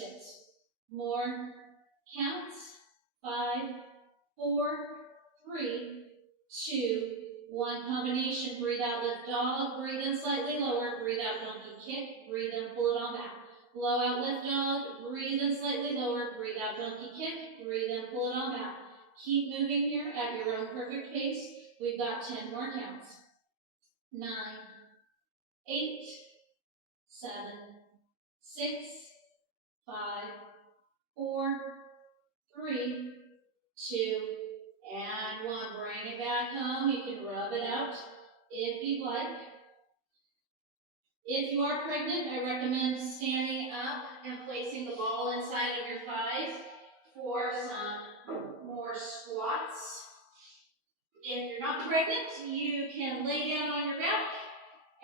more counts. 5, 4, 3, 2, 1. Combination. Breathe out, lift dog. Breathe in, slightly lower. Breathe out, donkey kick. Breathe in, pull it on back. Blow out, lift dog. Breathe in, slightly lower. Breathe out, donkey kick. Breathe in, pull it on back. Keep moving here at your own perfect pace. We've got 10 more counts. 9, 8, 7, 6, 5, 4, 3, 2, and 1. Bring it back home. You can rub it out if you'd like. If you are pregnant, I recommend standing up and placing the ball inside of your thighs for some more squats. If you're not pregnant, you can lay down on your back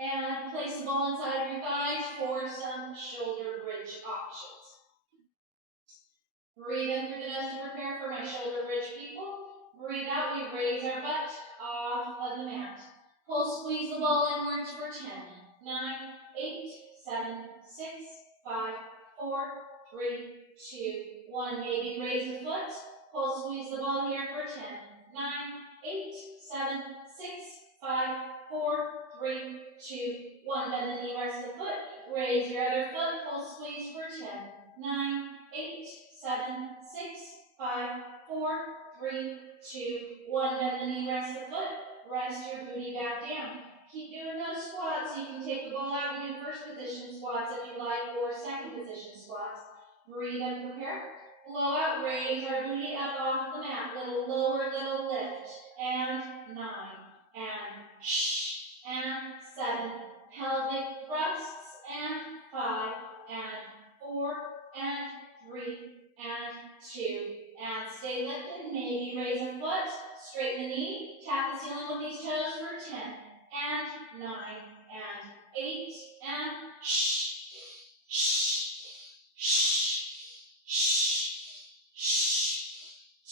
and place the ball inside of your thighs for some shoulder bridge options. Breathe in through the nose to prepare for my shoulder bridge people. Breathe out, we raise our butt off of the mat. Pull, squeeze the ball inwards for 10, 9, 8, 7, 6, 5, 4, 3, 2, 1. Maybe raise the foot. Pull, squeeze the ball here for 10, 9, 8, 7, 6, 5, 4, 3, 2, 1. Bend the knee, rest the foot. Raise your other foot. Pull, squeeze for 10, 9, 8, 7, 6, 5, 4, 3, 2, 1. Bend the knee, rest the foot. Rest your booty back down. Keep doing those squats. You can take the ball out and do first position squats if you like, or second position squats. Breathe and prepare. Blow out, raise our booty up off the mat. Little lower, little lift. And 9. And shh. And 7. Pelvic thrusts. And 5. And 4. And 3. And 2. And stay lifted. Maybe raise a foot. Straighten the knee. Tap the ceiling with these toes for 10. And 9. And 8. And shh. Shh. Shh.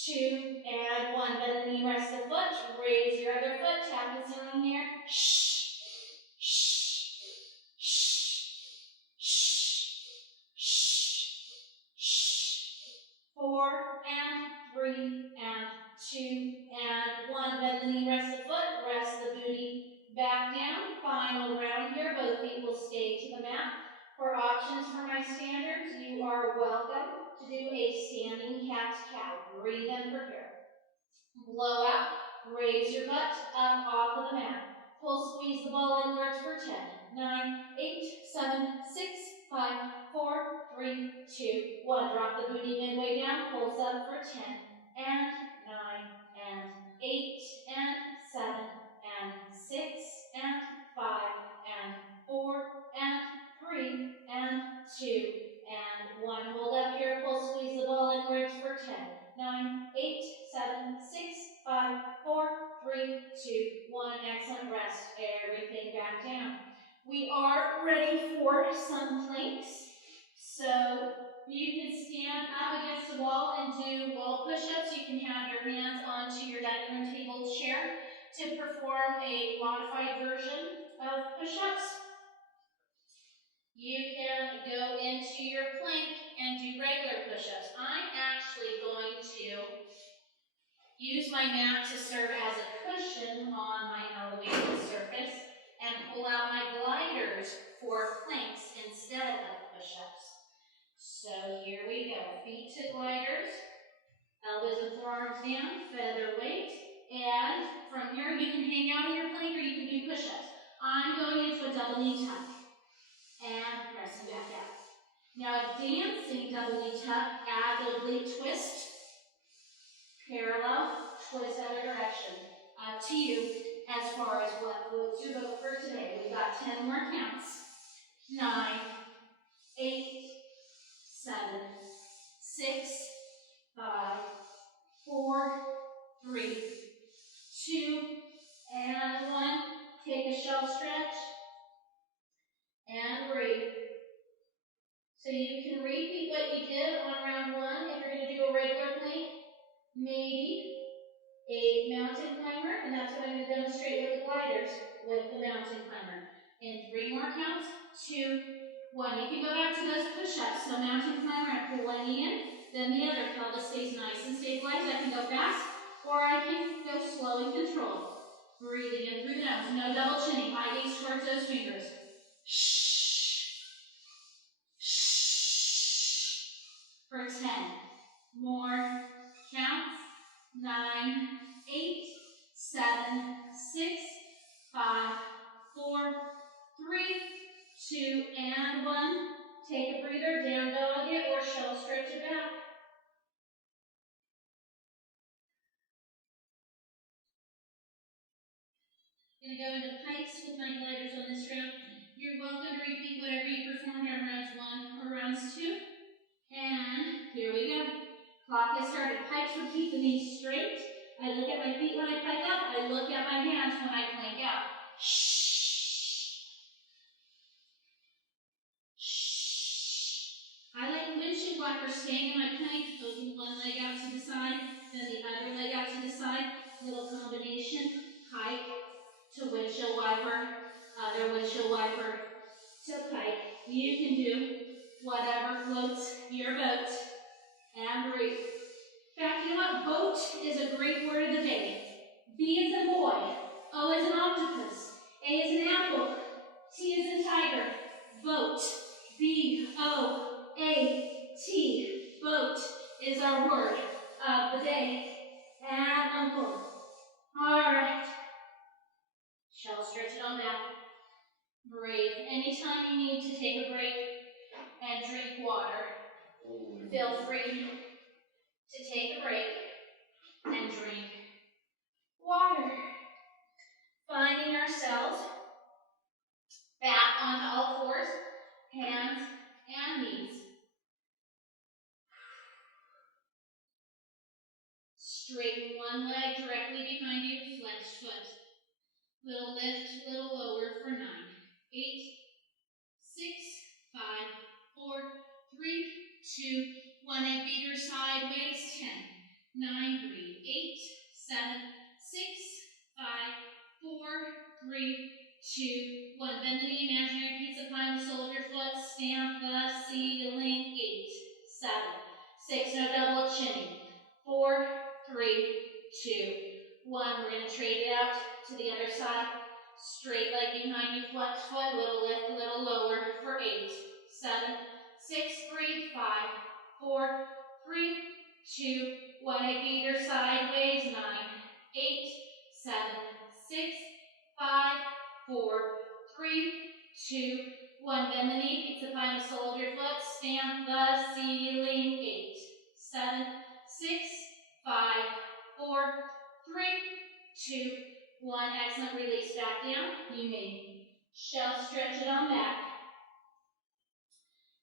2 and 1. Bend the knee, rest the foot. Raise your other foot. Tap the ceiling here. Shh. Shh. Shh. Shh. 4 and 3 and 2 and 1. Bend the knee, rest the foot. For options for my standards, you are welcome to do a standing cat-cow. Breathe in, prepare. Blow out, raise your butt up off of the mat. Pull, squeeze the ball inwards for 10, 9, 8, 7, 6, 5, 4, 3, 2, 1. Drop the booty midway down, pulse up for 10, and 9, and 8, and 7, and 6, and 5, and 4, and 3, and 2, and 1. Hold up here, pull, squeeze the ball inwards for 10, 9, 8, 7, 6, 5, 4, 3, 2, 1. Excellent. Rest everything back down. We are ready for some planks. So you can stand up against the wall and do wall push-ups. You can have your hands onto your dining room table chair to perform a modified version of push-ups. You can go into your plank and do regular push-ups. I'm actually going to use my mat to serve as a cushion on my elevated surface and pull out my gliders for planks instead of push-ups. So here we go. Feet to gliders, elbows and forearms down, feather weight, and from here you can hang out in your plank or you can do push-ups. I'm going into a double knee tuck and pressing back out. Now dancing double knee tuck, add oblique twist, parallel, twist other direction. Up to you as far as what floats your boat for today. We've got 10 more counts. 9, 8, 7, 6, 5, 4, 3, 2, and 1. Take a shell stretch and breathe. So you can repeat what you did on round 1 if you're going to do a regular plank. Maybe a mountain climber, and that's what I'm going to demonstrate with the gliders, with the mountain climber. In 3 more counts, 2, 1. You can go back to those push-ups. So mountain climber, I pull one knee in, then the other. Pelvis stays nice and stabilized. I can go fast, or I can go slow and controlled. Breathing in through the nose. No double chinning. Eye gaze towards those fingers. Shh. Shh. For 10 more counts. 9, 8, 7, 6, 5, 4, 3, 2, and 1. Take a breather, down dog it, or shell stretch it back. I'm going to go into pikes with my gliders on this round. You're welcome to repeat whatever you performed on rounds 1 or rounds 2. And here we go. Clock has started. Pikes would keep the knees straight. I look at my feet when I pike up. I look at my hands when I plank out. Shh. Shh. I like windshield wiper staying in my plank. Open one leg out to the side, then the other leg out to the side. Little combination. Pike to windshield wiper, other windshield wiper to pike. You can do whatever floats your boat. And breathe. In fact, you know what? Boat is a great word of the day. B is in boy. O is an octopus. A is an apple. T is in tiger. Boat. B-O-A-T. Boat is our word of the day. And uncle. All right. Shell stretch it on back. Breathe. Anytime you need to take a break and drink water, feel free to take a break and drink water. Finding ourselves back onto all fours, hands and knees. Straighten one leg directly behind you, flex foot. Little lift, little lower for 9, 8, 6, 5, 4, 3, 2, 1. And bigger sideways, 10, 9, breathe, 8, 7, 6, 5, 4, 3, 2, 1. Bend the knee, imaginary pizza pie on the sole of your foot. Stamp the ceiling. 8, 7, 6. No double chinning. 4, 3, 2, 1. We're going to trade it out to the other side. Straight leg behind you, flex foot, little lift, little lower for 8, 7, 6, breathe, 5, 4, 3, 2, 1, egg beater sideways, 9, 8, 7, 6, 5, 4, 3, 2, 1, bend the knee, peek to find the sole of your foot, stamp the ceiling, 8, 7, 6, 5, 4, 3, 2, 1, excellent, release back down. You may shell stretch it on back.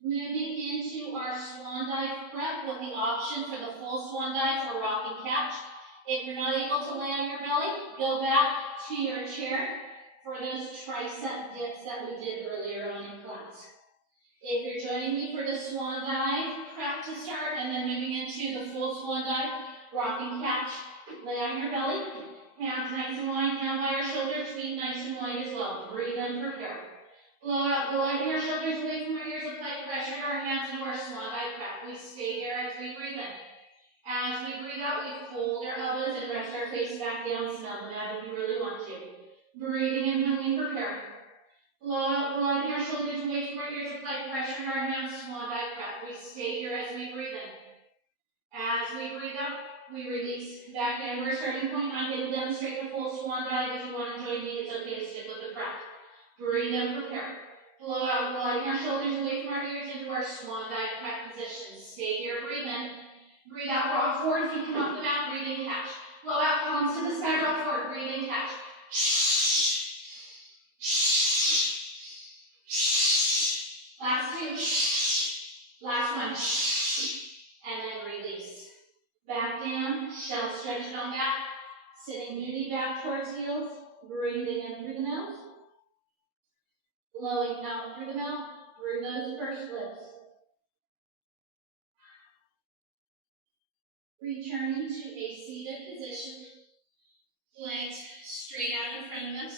Moving into our swan dive prep with the option for the full swan dive for rock and catch. If you're not able to lay on your belly, go back to your chair for those tricep dips that we did earlier on in class. If you're joining me for the swan dive prep to start and then moving into the full swan dive, rock and catch, lay on your belly, hands nice and wide down by your shoulders, feet nice and wide as well. Breathe in, prepare. Blow out, gliding our shoulders away from our ears, apply pressure to our hands into our swan dive prep. We stay here as we breathe in. As we breathe out, we fold our elbows and rest our face back down. Smell the mat if you really want to. Breathing in when we prepare. Blow out, gliding our shoulders away from our ears, apply pressure to our hands, swan dive prep. We stay here as we breathe in. As we breathe out, we release back down to our starting point. I'm going to demonstrate the full swan dive. If you want to join me, it's okay to stick with the prep. Breathe in, prepare. Blow out, gliding our shoulders away from our ears into our swan dive prep position. Stay here, breathe in. Breathe out, rock forward, feet come off the mat, breathe in, catch. Blow out, palms to the sky, rock forward, breathe in, catch. Last two. Last one. And then release. Back down, shell stretch it on back. Sitting booty back towards heels. Breathing in through the nose. Blowing out through the mouth, through those pursed lips. Returning to a seated position. Legs straight out in front of us.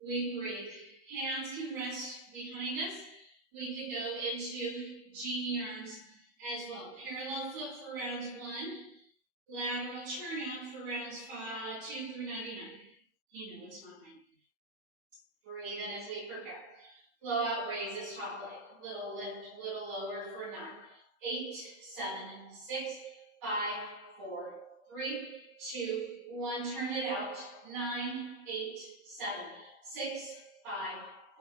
We breathe. Hands can rest behind us. We could go into genie arms as well. Parallel foot for rounds 1. Lateral turn out for rounds 2 through 99. You know it's not 90. Breathe in as we prepare. Blow out, raise this top leg. Little lift, little lower for 9. 8, 7, 6, 5, 4, 3, 2, 1. Turn it out. 9, 8, 7, 6, 5,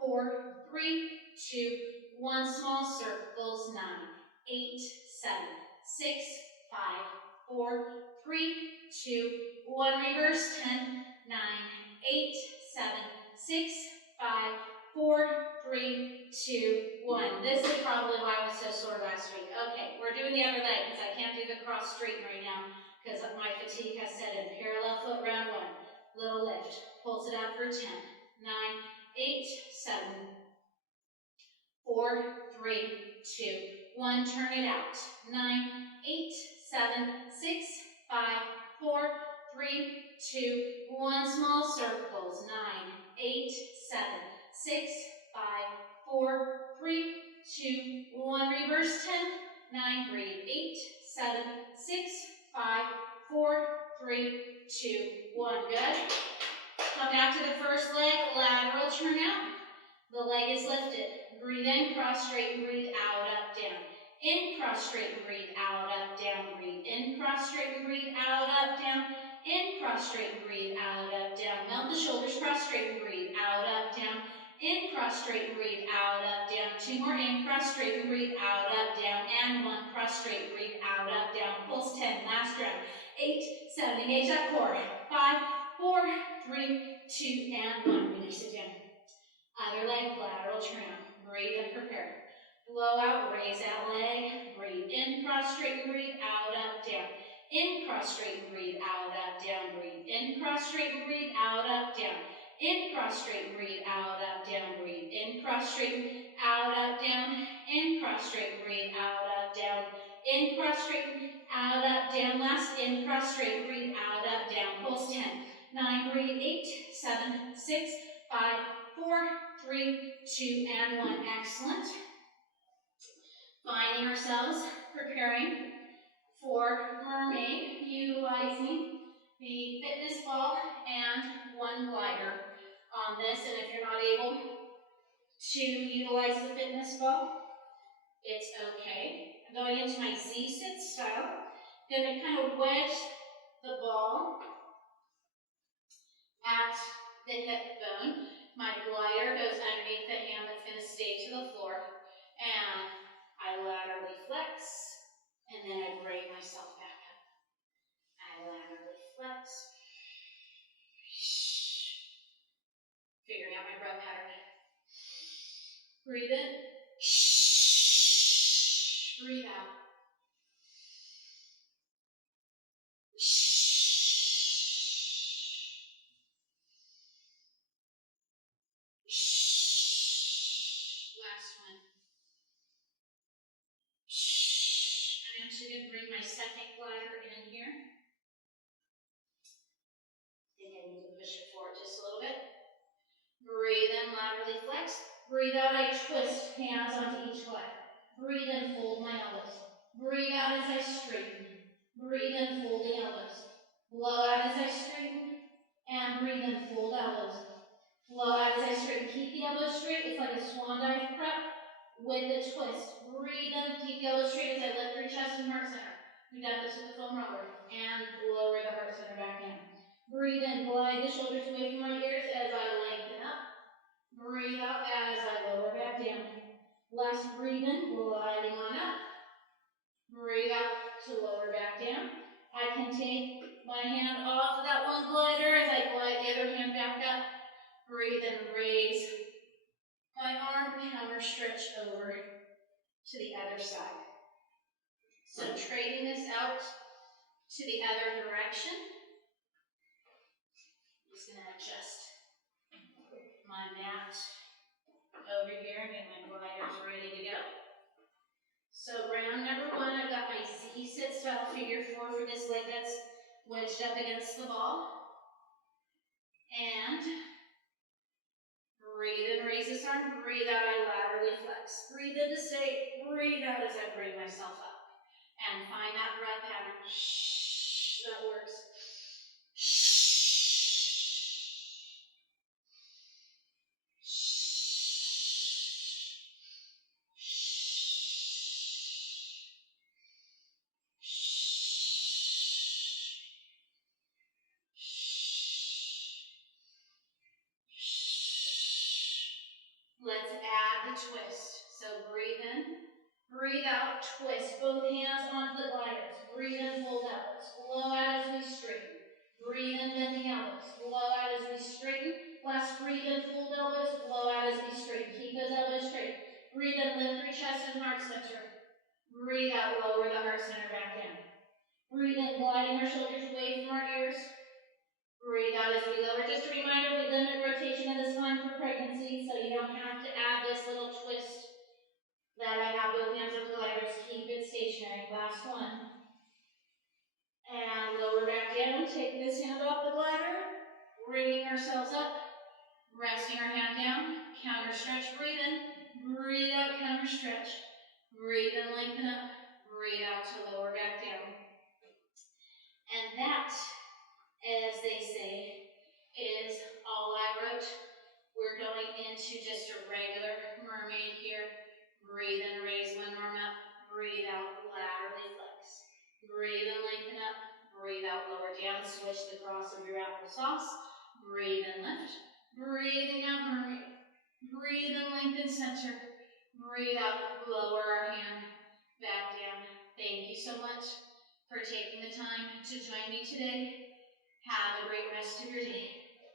4, 3, 2, 1. Small circles. 9, 8, 7, 6, 5, 4, 3, 2, 1. Reverse. 10, 9, 8, 7, 6, 5, 4, 3, 2, 1. This is probably why I was so sore last week. Okay, we're doing the other leg because I can't do the cross straighten right now because my fatigue has set in. Parallel foot round 1. Little lift. Pulse it out for 10, 9, 8, 7, 4, 3, 2, 1. Turn it out. 9, 8, 7, 6, 5, 4, 3, 2, 1. Small circles. 9, 8, 7, 6, 5, 4, 3, 2, 1. Reverse. 10, 9, breathe. 8, 7, 6, 5, 4, 3, 2, 1. Good. Come back to the first leg, lateral turn out. The leg is lifted. Breathe in, cross straighten, breathe out, up, down. In, cross straighten, breathe out, up, down. Breathe in, cross straighten, breathe out, up, down. In, cross straighten, breathe out, up, down. Melt the shoulders, cross straighten, breathe out, up, down. In, cross straighten, breathe out, up, down. 2 more. In, cross straighten, breathe out, up, down. And 1, cross straighten, breathe out, up, down. Pulse 10, last round. 8, 7, engage that core. 5, 4, 3, 2, and 1. Release it down. Other leg, lateral turn out. Breathe and prepare. Blow out, raise that leg. Breathe in, cross straighten, breathe out, up, down. In, cross straighten, breathe out, up, down. Breathe in, cross straighten, breathe out, up, down. In, cross straighten, breathe out, up, down. Breathe in, cross straighten, out, up, down. In, cross straighten, breathe out, up, down. In, cross straighten, out, up, down. Last, in, cross straighten, breathe out, up, down. Pulse 10, 9, breathe. 8, 7, 6, 5, 4, 3, 2, and 1. Excellent. Finding ourselves preparing for mermaid, utilizing the fitness ball and 1 glider on this. And if you're not able to utilize the fitness ball, it's okay. I'm going into my Z-sit style. I'm going to kind of wedge the ball at the hip bone. My glider goes underneath the hand that's going to stay to the floor. And I laterally flex, and then I bring myself back up. I laterally flex. Figuring out my breath pattern. Breathe in. Breathe out. Last one. I'm actually going to bring my second glider in here. I think I need to push it forward just a little bit. Breathe in, laterally flex. Breathe out, I twist hands onto each glider. Breathe in, fold my elbows. Breathe out as I straighten. Breathe in, fold the elbows. Blow out as I straighten. And breathe in, fold elbows. Blow out as I straighten. Keep the elbows straight. It's like a swan dive prep with a twist. Breathe in, keep the elbows straight as I lift through chest and heart center. We've done this with the foam roller. And lower the heart center back down. Breathe in, glide the shoulders away from my ears as I lengthen up. Breathe out as I lower back down. Last breathe in, gliding on up. Breathe out to lower back down. I can take my hand off of that one glider as I glide the other hand back up. Breathe and raise my arm, counter stretch over to the other side. So trading this out to the other direction. I'm just going to adjust my mat over here and get my gliders ready to go. So round number one, I've got my Z-sit style figure four for this leg that's wedged up against the ball. And breathe in, raise this arm. Breathe out, I laterally flex. Breathe in to stay. Breathe out as I bring myself up. And find that breath pattern. Shh, that works. Shh. Let's add the twist. So breathe in, breathe out, twist both hands onto the gliders. Breathe in, fold elbows. Blow out as we straighten. Breathe in, bending elbows. Blow out as we straighten. Last breathe in, fold elbows. Blow out as we straighten. Keep those elbows straight. Breathe in, lift through chest and heart center. Breathe out, lower the heart center back down. Breathe in, gliding our shoulders away from our ears. Breathe out as we lower. Just a reminder, we limit rotation of the spine for pregnancy, so you don't have to add this little twist that I have both hands on the gliders. Keep it stationary. Last one. And lower back down. Take this hand off the glider. Bringing ourselves up. Resting our hand down. Counter stretch. Breathe in. Breathe out. Counter stretch. Breathe in. Lengthen up. Breathe out to lower back down. And that, as they say, is all I wrote. We're going into just a regular mermaid here. Breathe in, raise one arm up. Breathe out, laterally flex. Breathe in, lengthen up. Breathe out, lower down. Switch the cross of your applesauce. Breathe in, lift. Breathing out, mermaid. Breathe in, lengthen, center. Breathe out, lower our hand back down. Thank you so much for taking the time to join me today. Have a great rest of your day.